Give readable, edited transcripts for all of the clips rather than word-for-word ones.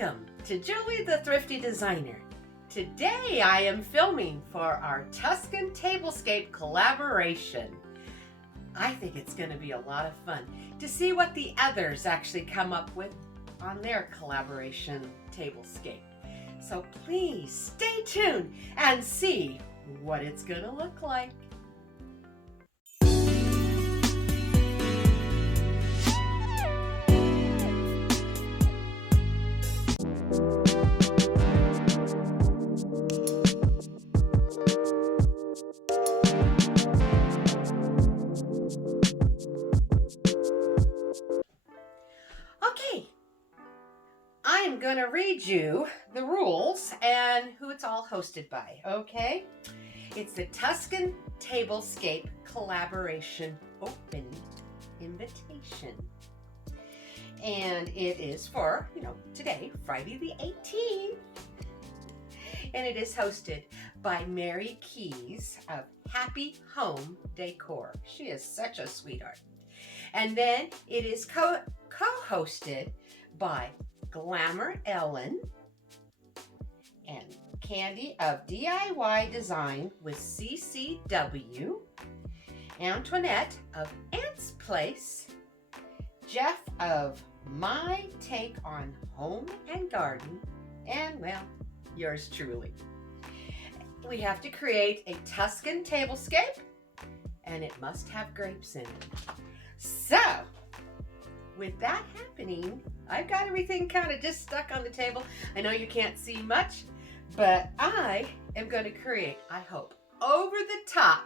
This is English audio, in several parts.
Welcome to Jody the Thrifty Designer. Today I am filming for our Tuscan tablescape collaboration. I think it's going to be a lot of fun to see what the others actually come up with on their collaboration tablescape. So please stay tuned and see what it's going to look like. Okay, I am going to read you the rules and who it's all hosted by, okay? It's the Tuscan Tablescape Collaboration Open Invitation. And it is for, today, Friday the 18th. And it is hosted by Mary Keys of Happy Home Decor. She is such a sweetheart. And then it is co-hosted by Glamour Ellen and Candy of DIY Design with CCW, Antoinette of Ant's Place, Jeff of My Take on Home and Garden, and, well, yours truly. We have to create a Tuscan tablescape, and it must have grapes in it. So, with that happening, I've got everything kind of just stuck on the table. I know you can't see much, but I am going to create, I hope, over the top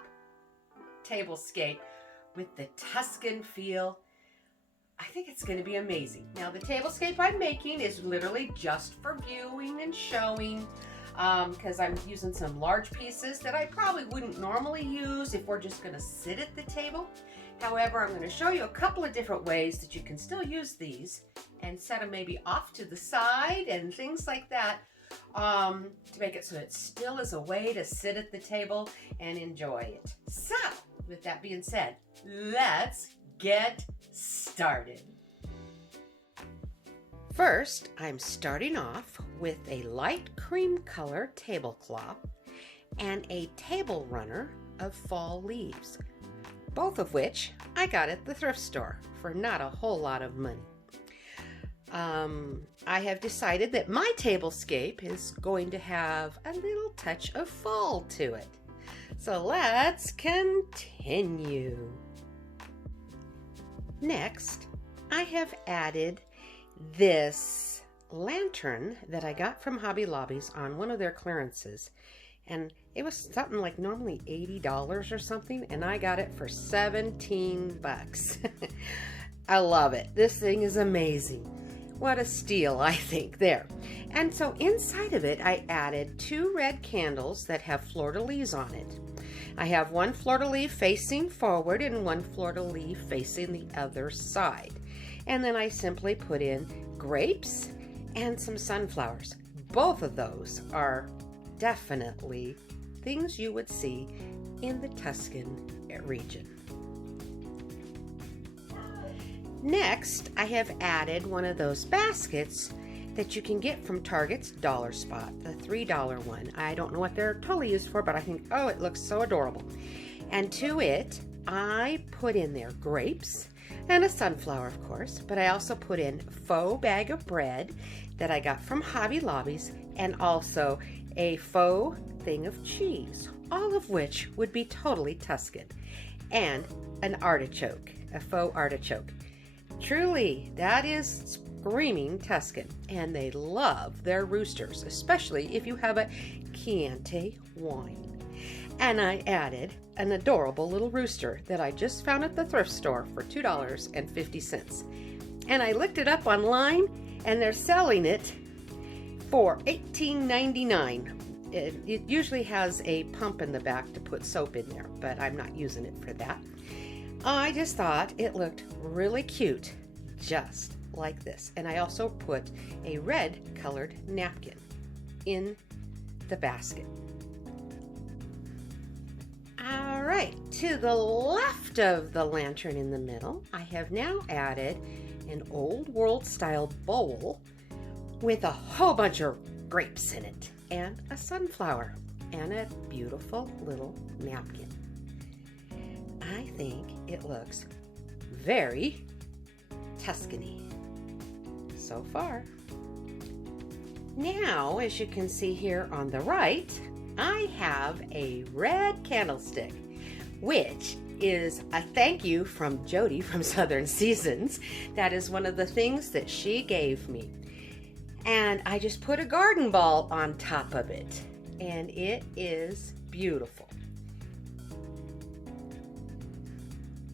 tablescape with the Tuscan feel. I think it's going to be amazing. Now, the tablescape I'm making is literally just for viewing and showing, because I'm using some large pieces that I probably wouldn't normally use if we're just going to sit at the table. However, I'm going to show you a couple of different ways that you can still use these and set them maybe off to the side and things like that, to make it so it still is a way to sit at the table and enjoy it. So, with that being said, let's get started. First, I'm starting off with a light cream color tablecloth and a table runner of fall leaves, both of which I got at the thrift store for not a whole lot of money. I have decided that my tablescape is going to have a little touch of fall to it. So let's continue. Next, I have added this lantern that I got from Hobby Lobby's on one of their clearances. And it was something like normally $80 or something, and I got it for 17 bucks. I love it. This thing is amazing. What a steal, I think, there. And so inside of it, I added 2 red candles that have fleur-de-lis on it. I have one fleur-de-lis facing forward and one fleur-de-lis facing the other side. And then I simply put in grapes and some sunflowers. Both of those are definitely things you would see in the Tuscan region. Next, I have added one of those baskets that you can get from Target's Dollar Spot, the $3 one. I don't know what they're totally used for, but I think, oh, it looks so adorable. And to it, I put in there grapes and a sunflower, of course, but I also put in faux bag of bread that I got from Hobby Lobby's, and also a faux thing of cheese, all of which would be totally Tuscan, and an artichoke, a faux artichoke. Truly, that is screaming Tuscan, and they love their roosters, especially if you have a Chianti wine. And I added an adorable little rooster that I just found at the thrift store for $2.50. And I looked it up online, and they're selling it for $18.99. It usually has a pump in the back to put soap in there, but I'm not using it for that. I just thought it looked really cute, just like this. And I also put a red colored napkin in the basket. All right, to the left of the lantern in the middle, I have now added an old world style bowl with a whole bunch of grapes in it and a sunflower and a beautiful little napkin. I think it looks very Tuscan-y so far. Now, as you can see here on the right, I have a red candlestick, which is a thank you from Jody from Southern Seasons. That is one of the things that she gave me. And I just put a garden ball on top of it, and it is beautiful.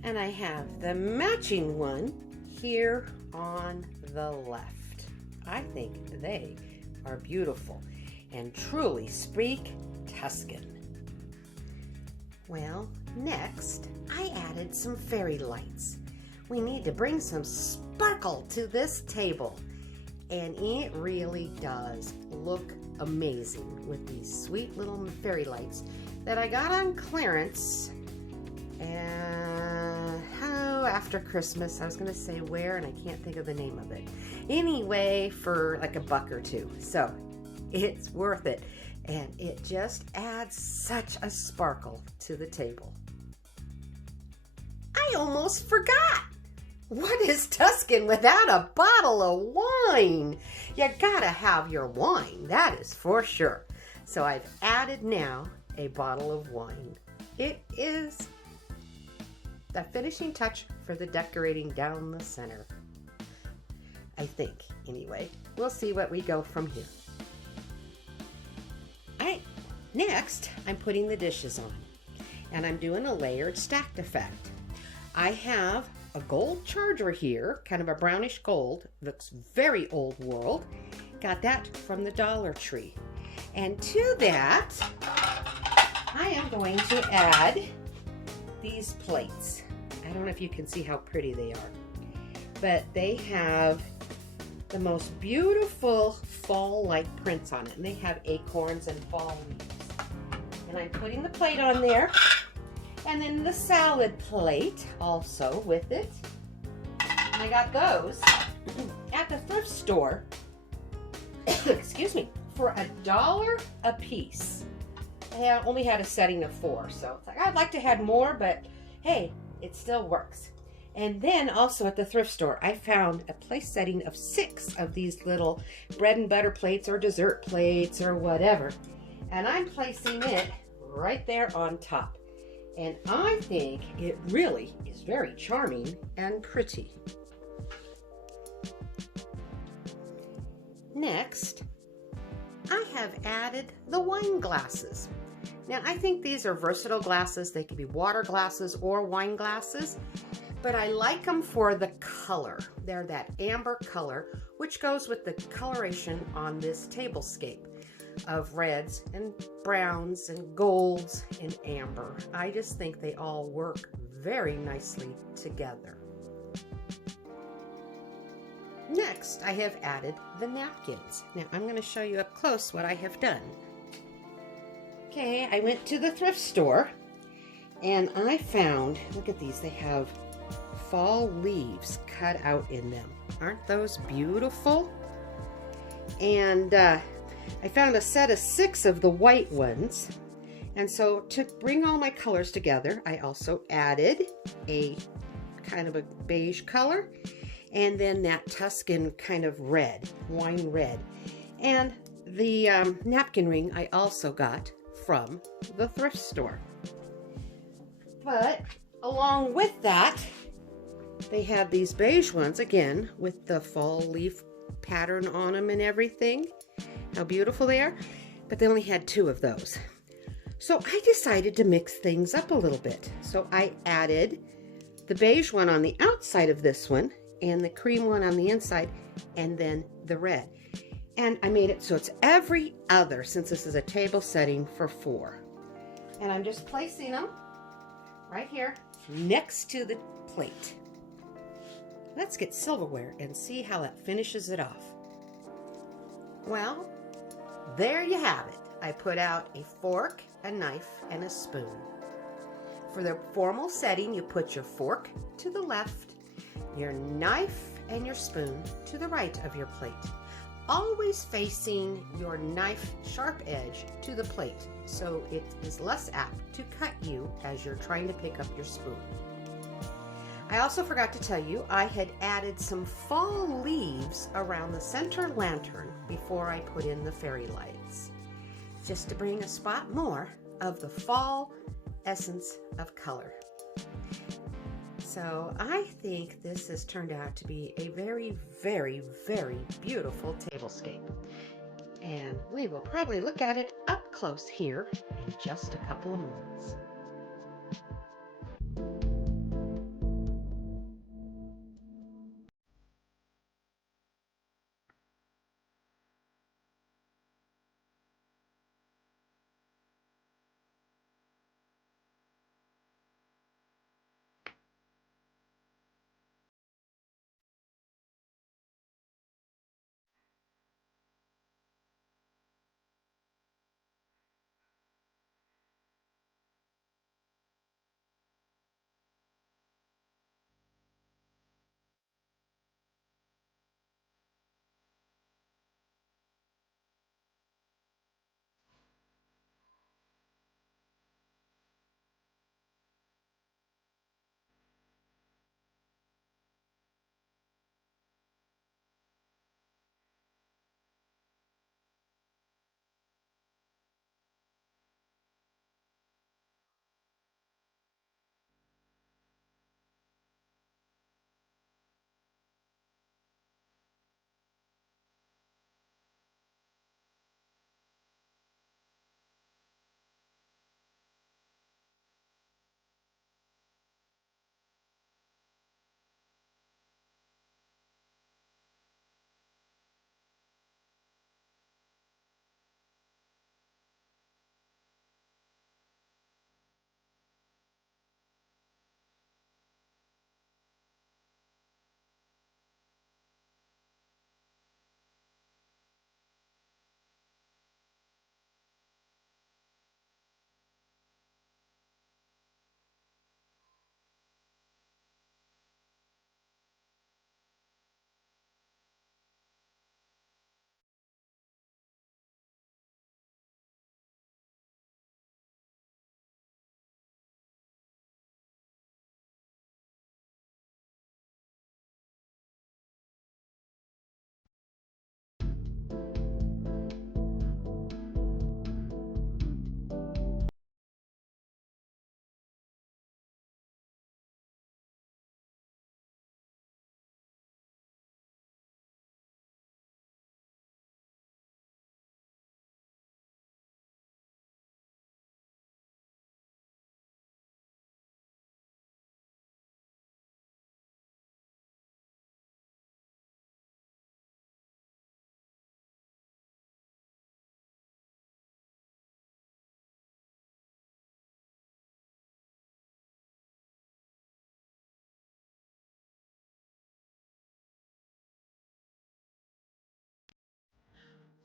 And I have the matching one here on the left. I think they are beautiful and truly speak Tuscan. Well, next I added some fairy lights. We need to bring some sparkle to this table, and it really does look amazing with these sweet little fairy lights that I got on clearance after Christmas. I was going to say where, and I can't think of the name of it. Anyway, for like $1 or $2. So it's worth it. And it just adds such a sparkle to the table. I almost forgot. What is Tuscan without a bottle of wine? You gotta have your wine, that is for sure. So I've added now a bottle of wine. It is the finishing touch for the decorating down the center. I think, anyway. We'll see what we go from here. Alright, next I'm putting the dishes on. And I'm doing a layered stacked effect. I have a gold charger here, kind of a brownish gold, looks very old world. Got that from the Dollar Tree. And to that, I am going to add these plates. I don't know if you can see how pretty they are, but they have the most beautiful fall-like prints on it, and they have acorns and fall leaves. And I'm putting the plate on there, and then the salad plate also with it. And I got those at the thrift store, excuse me, for $1 a piece. I only had a setting of 4, so it's like I'd like to have more, but hey, it still works. And then also at the thrift store, I found a place setting of 6 of these little bread and butter plates or dessert plates or whatever. And I'm placing it right there on top. And I think it really is very charming and pretty. Next, I have added the wine glasses. Now, I think these are versatile glasses. They could be water glasses or wine glasses, but I like them for the color. They're that amber color, which goes with the coloration on this tablescape of reds and browns and golds and amber. I just think they all work very nicely together. Next, I have added the napkins. Now, I'm going to show you up close what I have done. Okay, I went to the thrift store and I found, look at these, they have fall leaves cut out in them. Aren't those beautiful? And I found a set of 6 of the white ones. And so to bring all my colors together, I also added a kind of a beige color and then that Tuscan kind of red, wine red. And the napkin ring I also got from the thrift store. But along with that, they have these beige ones again with the fall leaf pattern on them and everything. How beautiful they are. But they only had 2 of those. So I decided to mix things up a little bit. So I added the beige one on the outside of this one and the cream one on the inside and then the red. And I made it so it's every other, since this is a table setting for 4. And I'm just placing them right here next to the plate. Let's get silverware and see how that finishes it off. Well, there you have it. I put out a fork, a knife, and a spoon. For the formal setting, you put your fork to the left, your knife and your spoon to the right of your plate. always facing your knife sharp edge to the plate, so it is less apt to cut you as you're trying to pick up your spoon. I also forgot to tell you, I had added some fall leaves around the center lantern before I put in the fairy lights, just to bring a spot more of the fall essence of color. So I think this has turned out to be a very, very, very beautiful tablescape. And we will probably look at it up close here in just a couple of moments.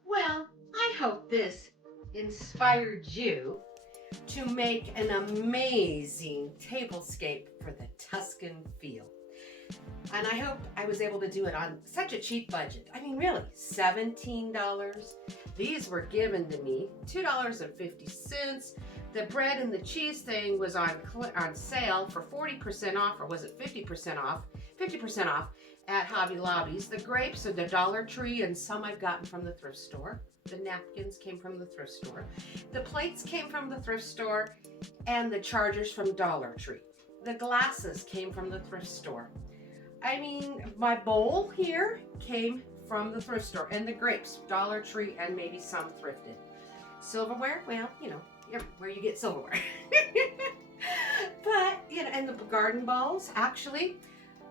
Well, I hope this inspired you to make an amazing tablescape for the Tuscan feel. And I hope I was able to do it on such a cheap budget. I mean, really, $17. These were given to me, $2.50. The bread and the cheese thing was on sale for 40% off, or was it 50% off? 50% off at Hobby Lobby's. The grapes are the Dollar Tree, and some I've gotten from the thrift store. The napkins came from the thrift store. The plates came from the thrift store, and the chargers from Dollar Tree. The glasses came from the thrift store. I mean, my bowl here came from the thrift store, and the grapes, Dollar Tree, and maybe some thrifted. Silverware, well, you know, where you get silverware. But, you know, and the garden balls, actually,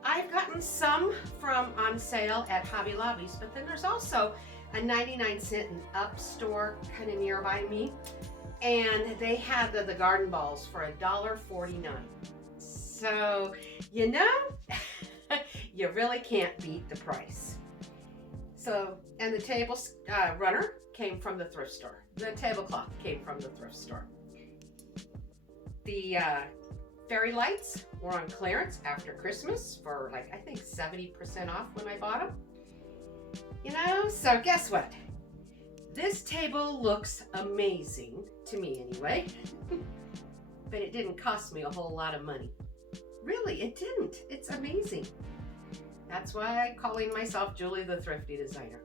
I've gotten some from on sale at Hobby Lobby's, but then there's also a 99-cent and up store kind of nearby me, and they have the garden balls for $1.49. So, you know, you really can't beat the price. So, and the table runner came from the thrift store. The tablecloth came from the thrift store. The fairy lights were on clearance after Christmas for like, I think 70% off when I bought them. You know, so guess what? This table looks amazing, to me anyway, but it didn't cost me a whole lot of money. Really, it didn't. It's amazing. That's why I'm calling myself Julie the Thrifty Designer.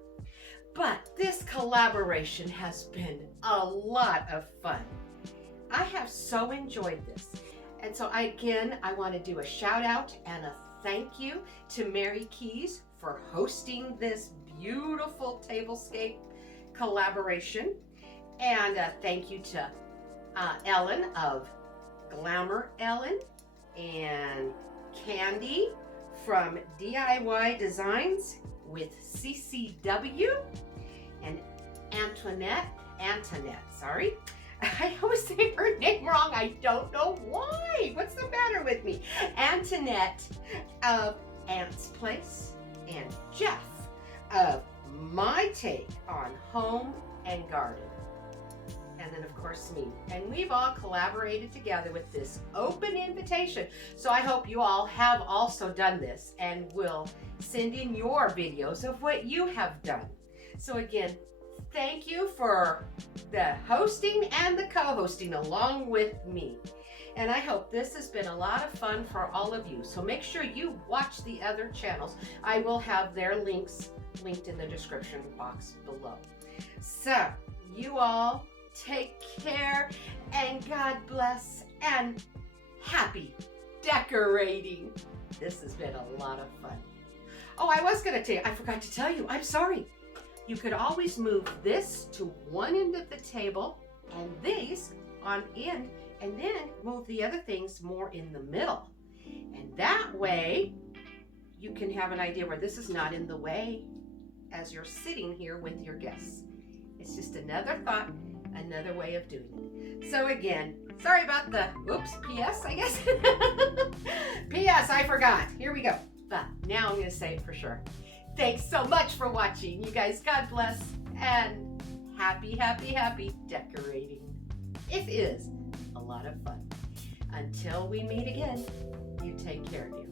But this collaboration has been a lot of fun. I have so enjoyed this. And so I want to do a shout out and a thank you to Mary Keys for hosting this beautiful tablescape collaboration. And thank you to Ellen of Glamour Ellen, and Candy from DIY Designs with CCW, and Antoinette, sorry. I always say her name wrong. I don't know why. What's the matter with me? Antoinette of Aunt's Place, and Jeff of My Take on Home and Garden. And then of course me. And we've all collaborated together with this open invitation. So I hope you all have also done this and will send in your videos of what you have done. So again, thank you for the hosting and the co-hosting along with me. And I hope this has been a lot of fun for all of you. So make sure you watch the other channels. I will have their links linked in the description box below. So you all take care, and God bless, and happy decorating. This has been a lot of fun. Oh, I was going to tell you, I forgot to tell you, I'm sorry. You could always move this to one end of the table and these on end, and then move the other things more in the middle. And that way you can have an idea where this is not in the way as you're sitting here with your guests. It's just another thought, another way of doing it. So again, sorry about the, oops, PS, I guess. PS, I forgot. Here we go. But now I'm going to say it for sure. Thanks so much for watching. You guys, God bless, and happy, happy, happy decorating. It is a lot of fun. Until we meet again, you take care, dear.